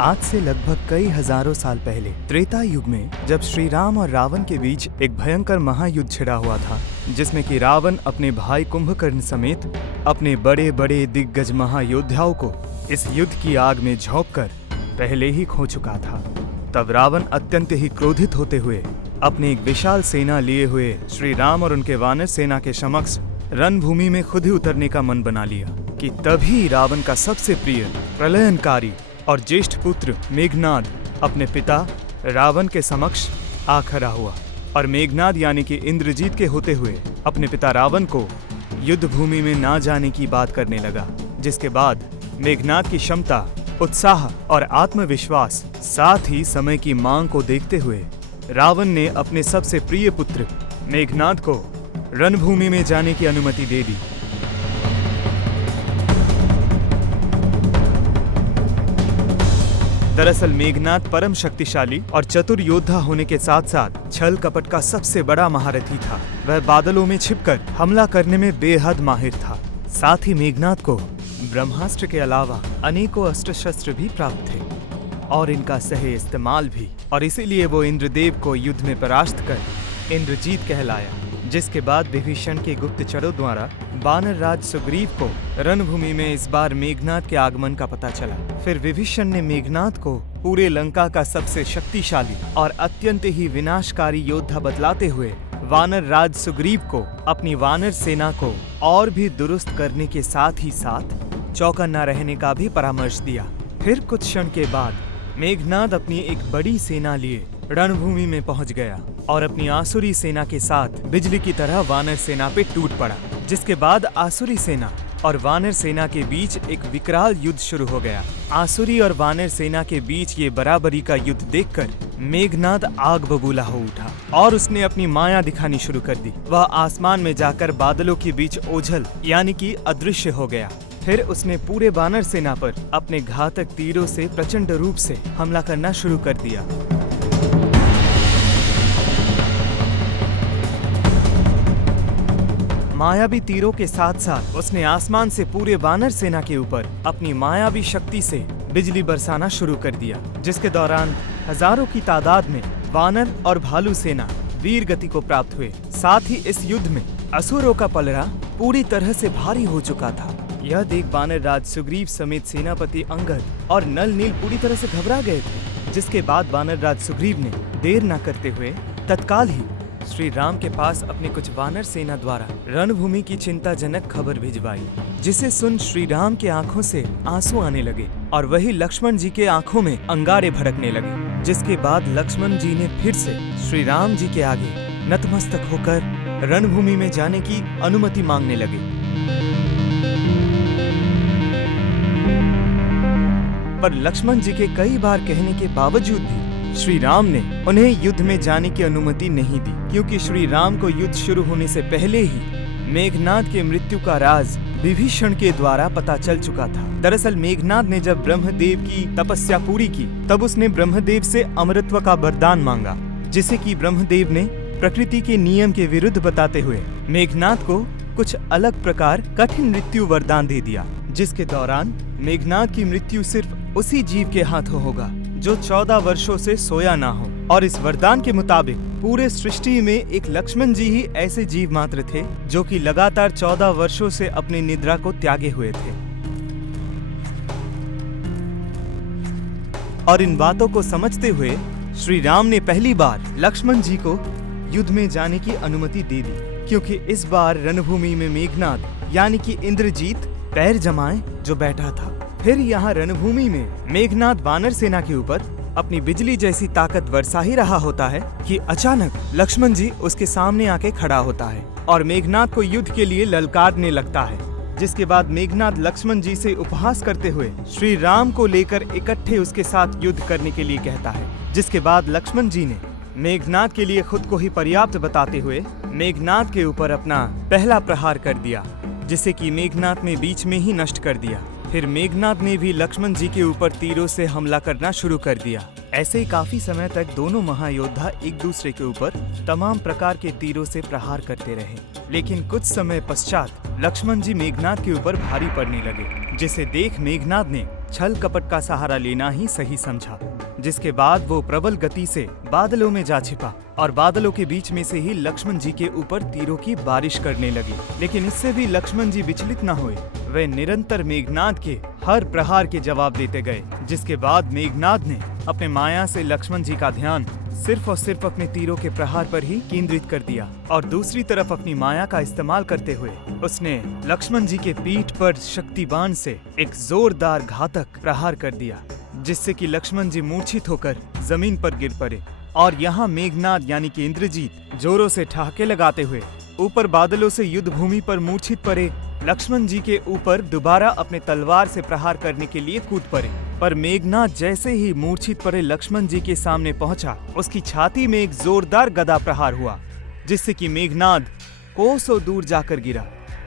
आज से लगभग कई हजारों साल पहले त्रेता युग में जब श्री राम और रावण के बीच एक भयंकर महायुद्ध छिड़ा हुआ था, जिसमें कि रावण अपने भाई कुंभकर्ण समेत अपने बड़े बड़े दिग्गज महायोद्धाओं को इस युद्ध की आग में झोंककर पहले ही खो चुका था। तब रावण अत्यंत ही क्रोधित होते हुए अपनी एक विशाल सेना लिए हुए श्री राम और उनके वानर सेना के समक्ष रणभूमि में खुद ही उतरने का मन बना लिया कि तभी रावण का सबसे प्रिय प्रलयनकारी और ज्येष्ठ पुत्र मेघनाद अपने पिता रावण के समक्ष आ खड़ा हुआ और मेघनाद यानी कि इंद्रजीत के होते हुए अपने पिता रावण को युद्ध भूमि में ना जाने की बात करने लगा। जिसके बाद मेघनाद की क्षमता, उत्साह और आत्मविश्वास साथ ही समय की मांग को देखते हुए रावण ने अपने सबसे प्रिय पुत्र मेघनाद को रणभूमि में जाने की अनुमति दे दी। दरअसल मेघनाद परम शक्तिशाली और चतुर योद्धा होने के साथ साथ छल कपट का सबसे बड़ा महारथी था। वह बादलों में छिपकर हमला करने में बेहद माहिर था। साथ ही मेघनाद को ब्रह्मास्त्र के अलावा अनेकों अस्त्र शस्त्र भी प्राप्त थे और इनका सही इस्तेमाल भी, और इसीलिए वो इंद्रदेव को युद्ध में परास्त कर इंद्रजीत कहलाया। जिसके बाद विभीषण के गुप्तचरों द्वारा वानर राज सुग्रीव को रणभूमि में इस बार मेघनाद के आगमन का पता चला। फिर विभीषण ने मेघनाद को पूरे लंका का सबसे शक्तिशाली और अत्यंत ही विनाशकारी योद्धा बतलाते हुए वानर राज सुग्रीव को अपनी वानर सेना को और भी दुरुस्त करने के साथ ही साथ चौकन्ना रहने का भी परामर्श दिया। फिर कुछ क्षण के बाद मेघनाद अपनी एक बड़ी सेना लिए रणभूमि में पहुंच गया और अपनी आसुरी सेना के साथ बिजली की तरह वानर सेना पे टूट पड़ा। जिसके बाद आसुरी सेना और वानर सेना के बीच एक विकराल युद्ध शुरू हो गया। आसुरी और वानर सेना के बीच ये बराबरी का युद्ध देखकर मेघनाद आग बबूला हो उठा और उसने अपनी माया दिखानी शुरू कर दी। वह आसमान में जाकर बादलों के बीच ओझल यानी कि अदृश्य हो गया। फिर उसने पूरे वानर सेना पर अपने घातक तीरों से प्रचंड रूप से हमला करना शुरू कर दिया। मायावी तीरों के साथ साथ उसने आसमान से पूरे वानर सेना के ऊपर अपनी मायावी शक्ति से बिजली बरसाना शुरू कर दिया। जिसके दौरान हजारों की तादाद में वानर और भालू सेना वीर गति को प्राप्त हुए। साथ ही इस युद्ध में असुरों का पलड़ा पूरी तरह से भारी हो चुका था। यह देख वानर राज सुग्रीव समेत सेनापति अंगद और नल नील पूरी तरह से घबरा गए थे। जिसके बाद वानर राज सुग्रीव ने देर न करते हुए तत्काल ही श्री राम के पास अपने कुछ वानर सेना द्वारा रणभूमि की चिंताजनक खबर भिजवाई, जिसे सुन श्री राम के आंखों से आंसू आने लगे और वही लक्ष्मण जी के आंखों में अंगारे भड़कने लगे। जिसके बाद लक्ष्मण जी ने फिर से श्री राम जी के आगे नतमस्तक होकर रणभूमि में जाने की अनुमति मांगने लगे। पर लक्ष्मण जी के कई बार कहने के बावजूद भी श्री राम ने उन्हें युद्ध में जाने की अनुमति नहीं दी, क्योंकि श्री राम को युद्ध शुरू होने से पहले ही मेघनाद के मृत्यु का राज विभीषण के द्वारा पता चल चुका था। दरअसल मेघनाद ने जब ब्रह्मदेव की तपस्या पूरी की तब उसने ब्रह्मदेव से अमरत्व का वरदान मांगा, जिसे कि ब्रह्मदेव ने प्रकृति के नियम के विरुद्ध बताते हुए मेघनाद को कुछ अलग प्रकार कठिन मृत्यु वरदान दे दिया। जिसके दौरान मेघनाद की मृत्यु सिर्फ उसी जीव के हाथों होगा जो 14 वर्षों से सोया ना हो। और इस वरदान के मुताबिक पूरे सृष्टि में एक लक्ष्मण जी ही ऐसे जीव मात्र थे जो कि लगातार 14 वर्षों से अपनी निद्रा को त्यागे हुए थे। और इन बातों को समझते हुए श्री राम ने पहली बार लक्ष्मण जी को युद्ध में जाने की अनुमति दे दी, क्योंकि इस बार रणभूमि में मेघनाद यानी कि इंद्रजीत पैर जमाए जो बैठा था। फिर यहाँ रणभूमि में मेघनाद वानर सेना के ऊपर अपनी बिजली जैसी ताकत बरसा ही रहा होता है कि अचानक लक्ष्मण जी उसके सामने आके खड़ा होता है और मेघनाद को युद्ध के लिए ललकारने लगता है। जिसके बाद मेघनाद लक्ष्मण जी से उपहास करते हुए श्री राम को लेकर इकट्ठे उसके साथ युद्ध करने के लिए कहता है। जिसके बाद लक्ष्मण जी ने मेघनाद के लिए खुद को ही पर्याप्त बताते हुए मेघनाद के ऊपर अपना पहला प्रहार कर दिया, जिसे कि मेघनाद ने बीच में ही नष्ट कर दिया। फिर मेघनाद ने भी लक्ष्मण जी के ऊपर तीरों से हमला करना शुरू कर दिया। ऐसे ही काफी समय तक दोनों महायोद्धा एक दूसरे के ऊपर तमाम प्रकार के तीरों से प्रहार करते रहे। लेकिन कुछ समय पश्चात लक्ष्मण जी मेघनाद के ऊपर भारी पड़ने लगे, जिसे देख मेघनाद ने छल कपट का सहारा लेना ही सही समझा, जिसके बाद वो प्रबल गति से बादलों में जा छिपा और बादलों के बीच में से ही लक्ष्मण जी के ऊपर तीरों की बारिश करने लगी। लेकिन इससे भी लक्ष्मण जी विचलित न हुए, वे निरंतर मेघनाद के हर प्रहार के जवाब देते गए, जिसके बाद मेघनाद ने अपने माया से लक्ष्मण जी का ध्यान सिर्फ और सिर्फ अपने तीरों के प्रहार पर ही केंद्रित कर दिया और दूसरी तरफ अपनी माया का इस्तेमाल करते हुए उसने लक्ष्मण जी के पीठ पर शक्ति बाण से एक जोरदार घातक प्रहार कर दिया, जिससे कि लक्ष्मण जी मूर्छित होकर जमीन पर गिर पड़े। और यहाँ मेघनाद यानी कि इंद्रजीत जोरों से ठहाके लगाते हुए ऊपर बादलों से युद्ध भूमि पर मूर्छित पड़े लक्ष्मण जी के ऊपर दोबारा अपने तलवार से प्रहार करने के लिए कूद पड़े। पर मेघनाद जैसे ही मूर्छित पड़े लक्ष्मण जी के सामने पहुंचा, उसकी छाती में एक जोरदार गदा प्रहार हुआ, जिससे कि मेघनाद कोसों दूर जाकर गिरा।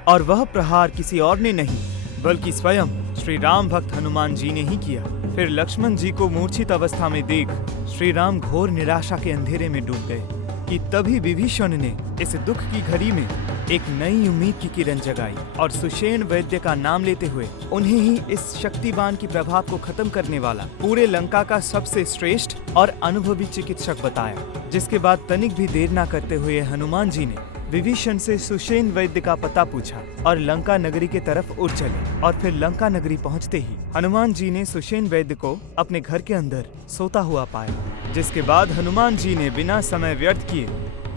और वह प्रहार किसी और ने नहीं बल्कि स्वयं श्री राम भक्त हनुमान जी ने ही किया। फिर लक्ष्मण जी को मूर्छित अवस्था में देख श्री राम घोर निराशा के अंधेरे में डूब गए कि तभी विभीषण ने इस दुख की घड़ी में एक नई उम्मीद की किरण जगाई और सुषेण वैद्य का नाम लेते हुए उन्हें ही इस शक्तिबान की प्रभाव को खत्म करने वाला पूरे लंका का सबसे श्रेष्ठ और अनुभवी चिकित्सक बताया। जिसके बाद तनिक भी देर न करते हुए हनुमान जी ने विभीषण से सुषेण वैद्य का पता पूछा और लंका नगरी के तरफ उड़ चले। और फिर लंका नगरी पहुंचते ही हनुमान जी ने सुषेण वैद्य को अपने घर के अंदर सोता हुआ पाया। जिसके बाद हनुमान जी ने बिना समय व्यर्थ किए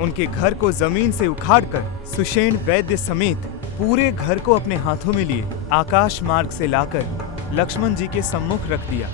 उनके घर को जमीन से उखाड़कर सुषेण वैद्य समेत पूरे घर को अपने हाथों में लिए आकाश मार्ग से लाकर लक्ष्मण जी के सम्मुख रख दिया।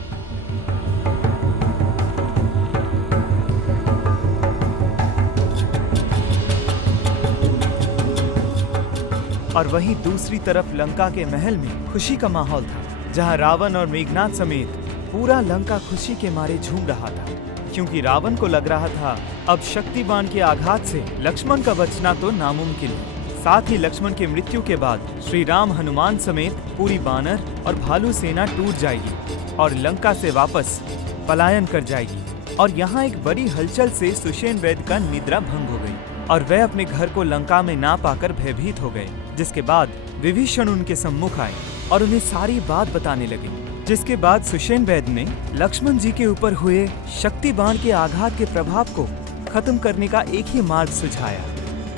और वहीं दूसरी तरफ लंका के महल में खुशी का माहौल था, जहां रावण और मेघनाद समेत पूरा लंका खुशी के मारे झूम रहा था, क्योंकि रावण को लग रहा था अब शक्तिबान के आघात से लक्ष्मण का बचना तो नामुमकिन है। साथ ही लक्ष्मण की मृत्यु के बाद श्री राम हनुमान समेत पूरी बानर और भालू सेना टूट जाएगी और लंका से वापस पलायन कर जाएगी। और यहाँ एक बड़ी हलचल से सुषेण वैद्य का निद्रा भंग हो गई और वह अपने घर को लंका में ना पाकर भयभीत हो गए। जिसके बाद विभीषण उनके सम्मुख आए और उन्हें सारी बात बताने लगे। जिसके बाद सुषेण वैद्य ने लक्ष्मण जी के ऊपर हुए शक्ति बाण के आघात के प्रभाव को खत्म करने का एक ही मार्ग सुझाया,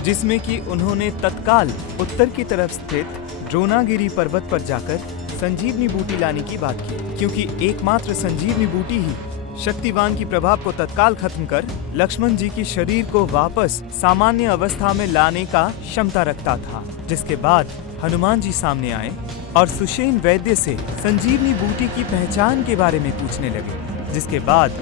जिसमें कि उन्होंने तत्काल उत्तर की तरफ स्थित द्रोणागिरी पर्वत पर जाकर संजीवनी बूटी लाने की बात की, क्योंकि एकमात्र संजीवनी बूटी ही शक्तिवान की प्रभाव को तत्काल खत्म कर लक्ष्मण जी की शरीर को वापस सामान्य अवस्था में लाने का क्षमता रखता था। जिसके बाद हनुमान जी सामने आए और सुषेण वैद्य से संजीवनी बूटी की पहचान के बारे में पूछने लगे। जिसके बाद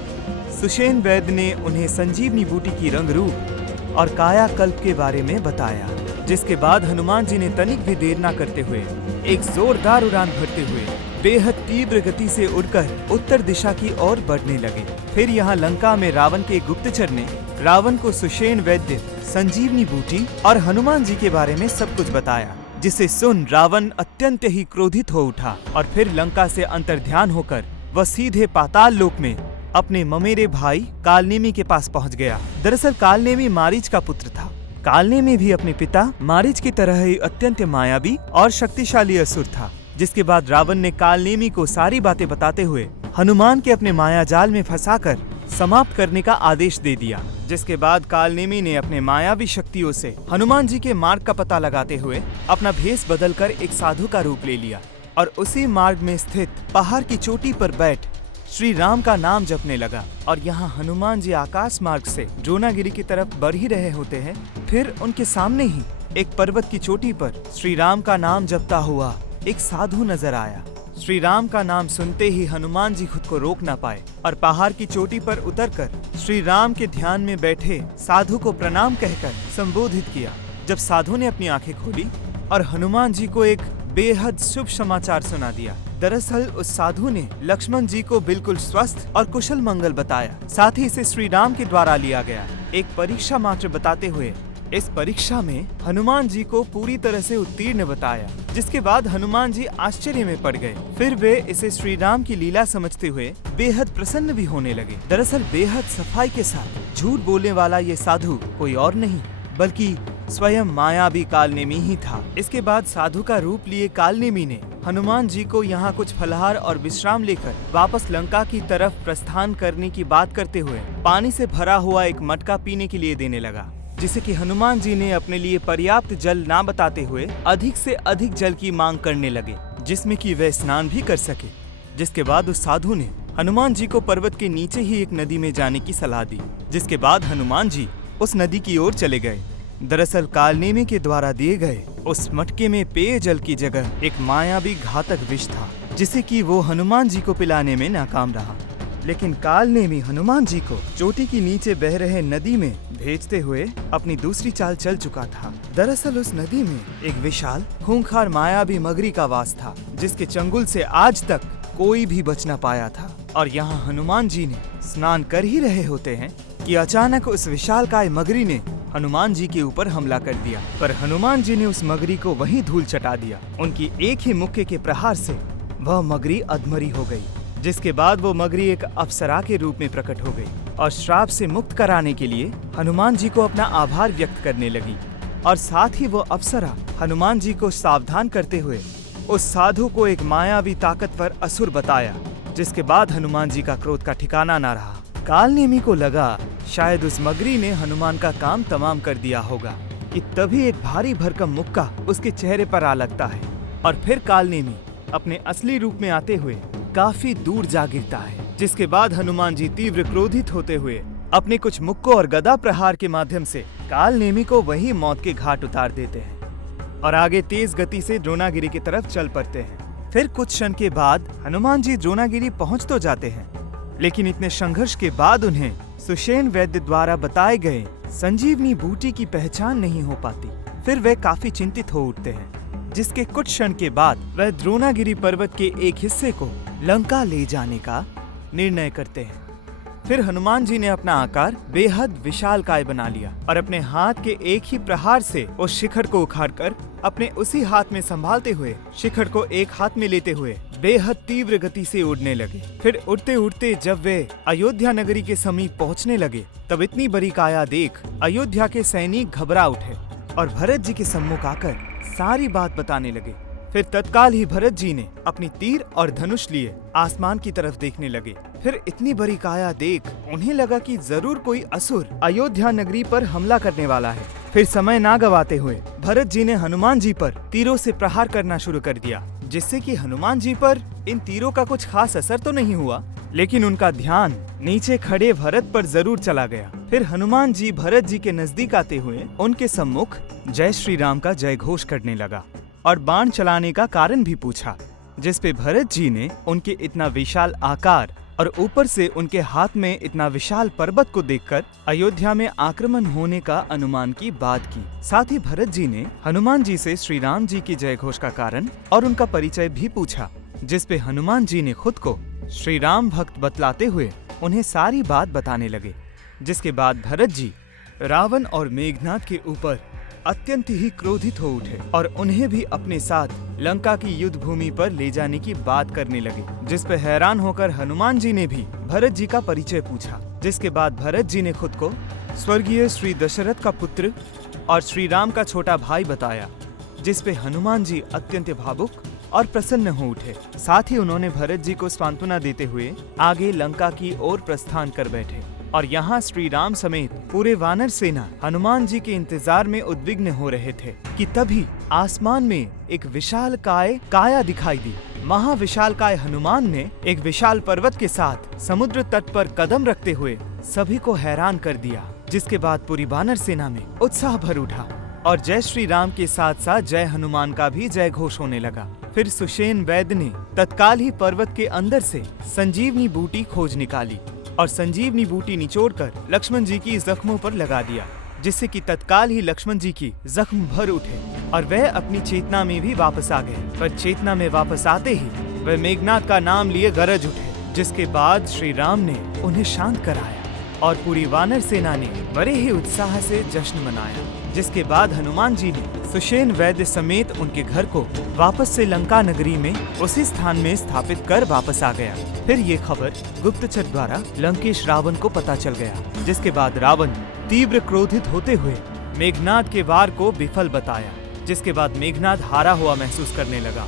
सुषेण वैद्य ने उन्हें संजीवनी बूटी की रंग रूप और कायाकल्प के बारे में बताया। जिसके बाद हनुमान जी ने तनिक भी देर न करते हुए एक जोरदार उड़ान भरते हुए बेहद तीव्र गति से उड़कर उत्तर दिशा की ओर बढ़ने लगे। फिर यहाँ लंका में रावण के गुप्तचर ने रावण को सुषेण वैद्य, संजीवनी बूटी और हनुमान जी के बारे में सब कुछ बताया, जिसे सुन रावण अत्यंत ही क्रोधित हो उठा और फिर लंका से अंतर्ध्यान होकर वह सीधे पाताल लोक में अपने ममेरे भाई कालनेमी के पास पहुँच गया। दरअसल कालनेमी मारीच का पुत्र था। कालनेमी भी अपने पिता मारीच की तरह ही अत्यंत मायावी और शक्तिशाली असुर था। जिसके बाद रावण ने कालनेमी को सारी बातें बताते हुए हनुमान के अपने माया जाल में फंसाकर समाप्त करने का आदेश दे दिया। जिसके बाद कालनेमी ने अपने मायावी शक्तियों से हनुमान जी के मार्ग का पता लगाते हुए अपना भेष बदलकर एक साधु का रूप ले लिया और उसी मार्ग में स्थित पहाड़ की चोटी पर बैठ श्री राम का नाम जपने लगा। और यहाँ हनुमान जी आकाश मार्ग से द्रोणागिरी की तरफ बढ़ ही रहे होते हैं, फिर उनके सामने ही एक पर्वत की चोटी पर श्री राम का नाम जपता हुआ एक साधु नजर आया। श्री राम का नाम सुनते ही हनुमान जी खुद को रोक न पाए और पहाड़ की चोटी पर उतरकर श्री राम के ध्यान में बैठे साधु को प्रणाम कहकर संबोधित किया। जब साधु ने अपनी आंखें खोली और हनुमान जी को एक बेहद शुभ समाचार सुना दिया। दरअसल उस साधु ने लक्ष्मण जी को बिल्कुल स्वस्थ और कुशल मंगल बताया, साथ ही इसे श्री राम के द्वारा लिया गया एक परीक्षा मात्र बताते हुए इस परीक्षा में हनुमान जी को पूरी तरह से उत्तीर्ण बताया। जिसके बाद हनुमान जी आश्चर्य में पड़ गए। फिर वे इसे श्री राम की लीला समझते हुए बेहद प्रसन्न भी होने लगे। दरअसल बेहद सफाई के साथ झूठ बोलने वाला ये साधु कोई और नहीं बल्कि स्वयं मायावी कालनेमी ही था। इसके बाद साधु का रूप लिए कालनेमी ने हनुमान जी को यहाँ कुछ फलाहार और विश्राम लेकर वापस लंका की तरफ प्रस्थान करने की बात करते हुए पानी से भरा हुआ एक मटका पीने के लिए देने लगा, जिसे कि हनुमान जी ने अपने लिए पर्याप्त जल ना बताते हुए अधिक से अधिक जल की मांग करने लगे, जिसमें कि वे स्नान भी कर सके। जिसके बाद उस साधु ने हनुमान जी को पर्वत के नीचे ही एक नदी में जाने की सलाह दी, जिसके बाद हनुमान जी उस नदी की ओर चले गए। दरअसल कालनेमी के द्वारा दिए गए उस मटके में पेयजल की जगह एक मायावी घातक विष था, जिसे कि वो हनुमान जी को पिलाने में नाकाम रहा। लेकिन कालनेमी हनुमान जी को चोटी के नीचे बह रहे नदी में भेजते हुए अपनी दूसरी चाल चल चुका था। दरअसल उस नदी में एक विशाल खूंखार मायावी मगरी का वास था, जिसके चंगुल से आज तक कोई भी बच न पाया था। और यहाँ हनुमान जी ने स्नान कर ही रहे होते हैं कि अचानक उस विशालकाय मगरी ने हनुमान जी के ऊपर हमला कर दिया। पर हनुमान जी ने उस मगरी को वहीं धूल चटा दिया। उनकी एक ही मुक्के के प्रहार से वह मगरी अधमरी हो गई, जिसके बाद वो मगरी एक अप्सरा के रूप में प्रकट हो गई और श्राप से मुक्त कराने के लिए हनुमान जी को अपना आभार व्यक्त करने लगी। और साथ ही वो अप्सरा हनुमान जी को सावधान करते हुए उस साधु को एक मायावी ताकतवर असुर बताया, जिसके बाद हनुमान जी का क्रोध का ठिकाना न रहा। कालनेमी को लगा शायद उस मगरी ने हनुमान का काम तमाम कर दिया होगा कि तभी एक भारी भरकम मुक्का उसके चेहरे पर आ लगता है और फिर कालनेमी अपने असली रूप में आते हुए काफी दूर जा गिरता है। जिसके बाद हनुमान जी तीव्र क्रोधित होते हुए अपने कुछ मुक्कों और गदा प्रहार के माध्यम से कालनेमी को वही मौत के घाट उतार देते हैं और आगे तेज गति से द्रोणागिरी की तरफ चल पड़ते हैं। फिर कुछ क्षण के बाद हनुमान जी द्रोणागिरी पहुंच तो जाते हैं, लेकिन इतने संघर्ष के बाद उन्हें सुषेण वैद्य द्वारा बताए गए संजीवनी बूटी की पहचान नहीं हो पाती। फिर वे काफी चिंतित हो उठते हैं, जिसके कुछ क्षण के बाद वह द्रोणागिरी पर्वत के एक हिस्से को लंका ले जाने का निर्णय करते हैं। फिर हनुमान जी ने अपना आकार बेहद विशालकाय बना लिया और अपने हाथ के एक ही प्रहार से उस शिखर को उखाड़कर अपने उसी हाथ में संभालते हुए शिखर को एक हाथ में लेते हुए बेहद तीव्र गति से उड़ने लगे। फिर उड़ते उड़ते जब वे अयोध्या नगरी के समीप पहुंचने लगे, तब इतनी बड़ी काया देख अयोध्या के सैनिक घबरा उठे और भरत जी के सम्मुख आकर सारी बात बताने लगे। फिर तत्काल ही भरत जी ने अपनी तीर और धनुष लिए आसमान की तरफ देखने लगे। फिर इतनी बड़ी काया देख उन्हें लगा कि जरूर कोई असुर अयोध्या नगरी पर हमला करने वाला है। फिर समय ना गवाते हुए भरत जी ने हनुमान जी पर तीरों से प्रहार करना शुरू कर दिया, जिससे कि हनुमान जी पर इन तीरों का कुछ खास असर तो नहीं हुआ, लेकिन उनका ध्यान नीचे खड़े भरत पर जरूर चला गया। फिर हनुमान जी भरत जी के नजदीक आते हुए उनके सम्मुख जय श्री राम का जय घोष करने लगा और बाण चलाने का कारण भी पूछा, जिस पे भरत जी ने उनके इतना विशाल आकार और ऊपर से उनके हाथ में इतना विशाल पर्वत को देखकर अयोध्या में आक्रमण होने का अनुमान की बात की। साथ ही भरत जी ने हनुमान जी से श्री राम जी की जय घोष का कारण और उनका परिचय भी पूछा, जिस पे हनुमान जी ने खुद को श्री राम भक्त बतलाते हुए उन्हें सारी बात बताने लगे। जिसके बाद भरत जी रावण और मेघनाद के ऊपर अत्यंत ही क्रोधित हो उठे और उन्हें भी अपने साथ लंका की युद्ध भूमि पर ले जाने की बात करने लगे, जिस पर हैरान होकर हनुमान जी ने भी भरत जी का परिचय पूछा। जिसके बाद भरत जी ने खुद को स्वर्गीय श्री दशरथ का पुत्र और श्री राम का छोटा भाई बताया, जिस पे हनुमान जी अत्यंत भावुक और प्रसन्न हो उठे। साथ ही उन्होंने भरत जी को सांत्वना देते हुए आगे लंका की ओर प्रस्थान कर बैठे और यहाँ श्री राम समेत पूरे वानर सेना हनुमान जी के इंतजार में उद्विग्न हो रहे थे कि तभी आसमान में एक विशाल काया दिखाई दी। महाविशालकाय हनुमान ने एक विशाल पर्वत के साथ समुद्र तट पर कदम रखते हुए सभी को हैरान कर दिया। जिसके बाद पूरी वानर सेना में उत्साह भर उठा और जय श्री राम के साथ साथ जय हनुमान का भी जय घोष होने लगा। फिर सुषेण वैद्य ने तत्काल ही पर्वत के अंदर से संजीवनी बूटी खोज निकाली और संजीवनी बूटी निचोड़कर लक्ष्मण जी की जख्मों पर लगा दिया, जिससे कि तत्काल ही लक्ष्मण जी की जख्म भर उठे और वह अपनी चेतना में भी वापस आ गए। पर चेतना में वापस आते ही वह मेघनाद का नाम लिए गरज उठे, जिसके बाद श्री राम ने उन्हें शांत कराया और पूरी वानर सेना ने बड़े ही उत्साह से जश्न मनाया। जिसके बाद हनुमान जी ने सुषेण वैद्य समेत उनके घर को वापस से लंका नगरी में उसी स्थान में स्थापित कर वापस आ गया। फिर ये खबर गुप्तचर द्वारा लंकेश रावण को पता चल गया, जिसके बाद रावण तीव्र क्रोधित होते हुए मेघनाद के वार को विफल बताया। जिसके बाद मेघनाद हारा हुआ महसूस करने लगा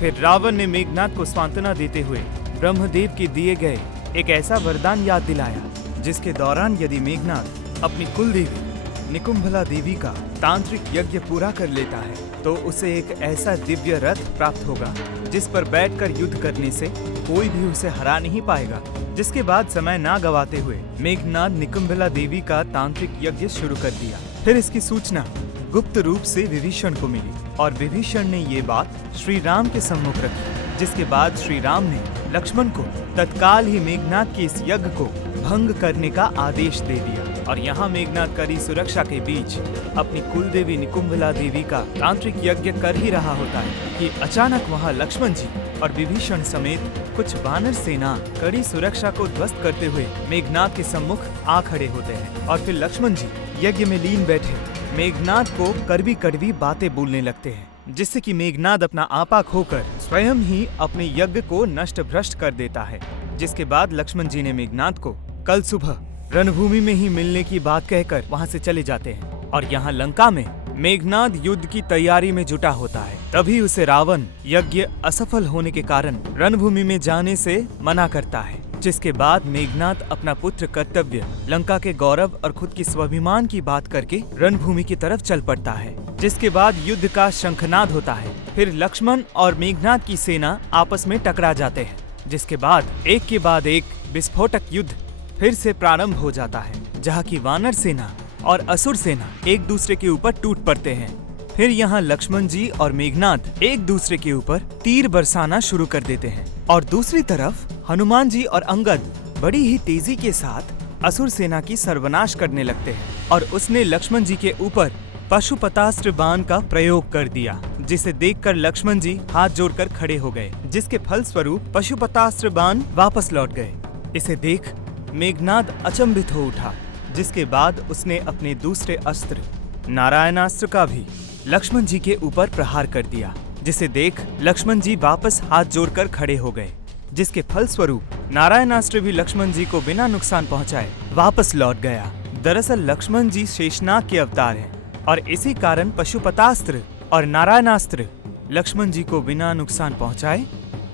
फिर रावण ने मेघनाद को सांत्वना देते हुए ब्रह्मदेव के दिए गए एक ऐसा वरदान याद दिलाया जिसके दौरान यदि मेघनाद अपनी कुल देवी निकुंभला देवी का तांत्रिक यज्ञ पूरा कर लेता है तो उसे एक ऐसा दिव्य रथ प्राप्त होगा जिस पर बैठकर युद्ध करने से कोई भी उसे हरा नहीं पाएगा। जिसके बाद समय ना गवाते हुए मेघनाद निकुंभला देवी का तांत्रिक यज्ञ शुरू कर दिया। फिर इसकी सूचना गुप्त रूप से विभीषण को मिली और विभीषण ने ये बात श्री राम के सम्मुख रखी, जिसके बाद श्री राम ने लक्ष्मण को तत्काल ही मेघनाद के इस यज्ञ को भंग करने का आदेश दे दिया। और यहाँ मेघनाद कड़ी सुरक्षा के बीच अपनी कुल देवी निकुंभला देवी का तांत्रिक यज्ञ कर ही रहा होता है कि अचानक वहाँ लक्ष्मण जी और विभीषण समेत कुछ वानर सेना कड़ी सुरक्षा को ध्वस्त करते हुए मेघनाद के सम्मुख आ खड़े होते हैं। और फिर लक्ष्मण जी यज्ञ में लीन बैठे मेघनाद को कड़वी कड़वी बातें बोलने लगते हैं, जिससे कि मेघनाद अपना आपा खोकर स्वयं ही अपने यज्ञ को नष्ट भ्रष्ट कर देता है। जिसके बाद लक्ष्मण जी ने मेघनाद को कल सुबह रणभूमि में ही मिलने की बात कहकर वहां से चले जाते हैं। और यहाँ लंका में मेघनाद युद्ध की तैयारी में जुटा होता है। तभी उसे रावण यज्ञ असफल होने के कारण रणभूमि में जाने से मना करता है। जिसके बाद मेघनाद अपना पुत्र कर्तव्य लंका के गौरव और खुद की स्वाभिमान की बात करके रणभूमि की तरफ चल पड़ता है। जिसके बाद युद्ध का शंखनाद होता है। फिर लक्ष्मण और मेघनाद की सेना आपस में टकरा जाते हैं। जिसके बाद एक के बाद एक विस्फोटक युद्ध फिर से प्रारंभ हो जाता है, जहाँ की वानर सेना और असुर सेना एक दूसरे के ऊपर टूट पड़ते हैं। फिर यहाँ लक्ष्मण जी और मेघनाद एक दूसरे के ऊपर तीर बरसाना शुरू कर देते हैं और दूसरी तरफ हनुमान जी और अंगद बड़ी ही तेजी के साथ असुर सेना की सर्वनाश करने लगते हैं। और उसने लक्ष्मण जी के ऊपर पशुपतास्त्र बाण का प्रयोग कर दिया, जिसे देखकर लक्ष्मण जी हाथ जोड़कर खड़े हो गए, जिसके फलस्वरूप पशुपतास्त्र बाण वापस लौट गए। इसे देख मेघनाद अचंभित हो उठा, जिसके बाद उसने अपने दूसरे अस्त्र नारायणास्त्र का भी लक्ष्मण जी के ऊपर प्रहार कर दिया, जिसे देख लक्ष्मण जी वापस हाथ जोड़कर खड़े हो गए, जिसके फलस्वरूप नारायणास्त्र भी लक्ष्मण जी को बिना नुकसान पहुंचाए वापस लौट गया। दरअसल लक्ष्मण जी शेषनाग के अवतार हैं और इसी कारण पशुपतास्त्र और नारायणास्त्र लक्ष्मण जी को बिना नुकसान पहुंचाए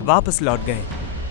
वापस लौट गए।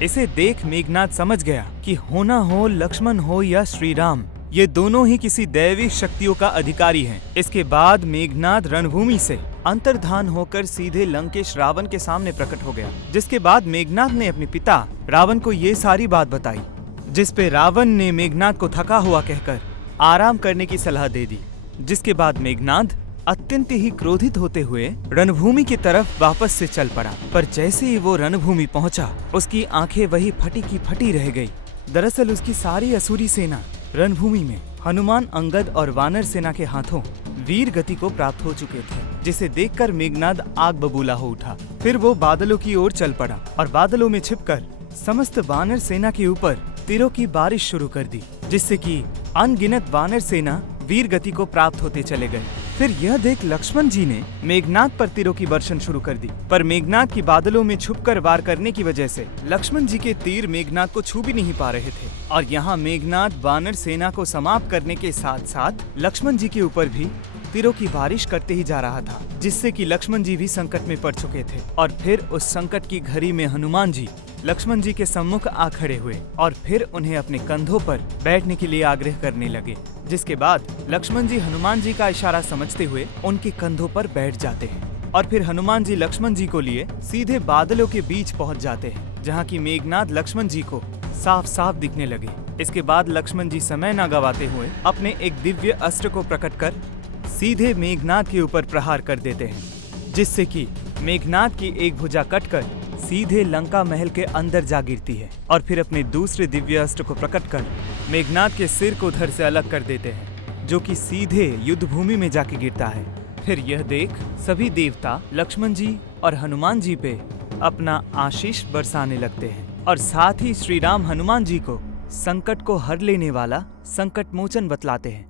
इसे देख मेघनाद समझ गया कि होना हो लक्ष्मण हो या श्री राम, ये दोनों ही किसी दैविक शक्तियों का अधिकारी हैं। इसके बाद मेघनाद रणभूमि से अंतर्धान होकर सीधे लंकेश रावण के सामने प्रकट हो गया। जिसके बाद मेघनाद ने अपने पिता रावण को ये सारी बात बताई, जिस पे रावण ने मेघनाद को थका हुआ कहकर आराम करने की सलाह दे दी। जिसके बाद मेघनाद अत्यंत ही क्रोधित होते हुए रणभूमि की तरफ वापस से चल पड़ा। पर जैसे ही वो रणभूमि पहुंचा, उसकी आंखें वही फटी की फटी रह गई। दरअसल उसकी सारी असुरी सेना रणभूमि में हनुमान, अंगद और वानर सेना के हाथों वीर गति को प्राप्त हो चुके थे, जिसे देखकर मेघनाद आग बबूला हो उठा। फिर वो बादलों की ओर चल पड़ा और बादलों में छिपकर समस्त वानर सेना के ऊपर तीरों की बारिश शुरू कर दी, जिससे कि अनगिनत वानर सेना वीर गति को प्राप्त होते चले गए। फिर यह देख लक्ष्मण जी ने मेघनाद पर तीरों की वर्षण शुरू कर दी, पर मेघनाद की बादलों में छुपकर वार करने की वजह से लक्ष्मण जी के तीर मेघनाद को छू भी नहीं पा रहे थे। और यहाँ मेघनाद वानर सेना को समाप्त करने के साथ साथ लक्ष्मण जी के ऊपर भी तीरों की बारिश करते ही जा रहा था, जिससे कि लक्ष्मण जी भी संकट में पड़ चुके थे। और फिर उस संकट की घड़ी में हनुमान जी लक्ष्मण जी के सम्मुख आ खड़े हुए और फिर उन्हें अपने कंधों पर बैठने के लिए आग्रह करने लगे। जिसके बाद लक्ष्मण जी हनुमान जी का इशारा समझते हुए उनके कंधों पर बैठ जाते हैं और फिर हनुमान जी लक्ष्मण जी को लिए सीधे बादलों के बीच पहुंच जाते हैं, जहां की मेघनाद लक्ष्मण जी को साफ साफ दिखने लगे। इसके बाद लक्ष्मण जी समय न गवाते हुए अपने एक दिव्य अस्त्र को प्रकट कर सीधे मेघनाद के ऊपर प्रहार कर देते हैं, जिससे कि मेघनाद की एक भुजा कटकर सीधे लंका महल के अंदर जा गिरती है। और फिर अपने दूसरे दिव्य अस्त्र को प्रकट कर मेघनाद के सिर को धड़ से अलग कर देते हैं, जो कि सीधे युद्ध भूमि में जाके गिरता है। फिर यह देख सभी देवता लक्ष्मण जी और हनुमान जी पे अपना आशीष बरसाने लगते हैं और साथ ही श्री राम हनुमान जी को संकट को हर लेने वाला संकट मोचन बतलाते हैं।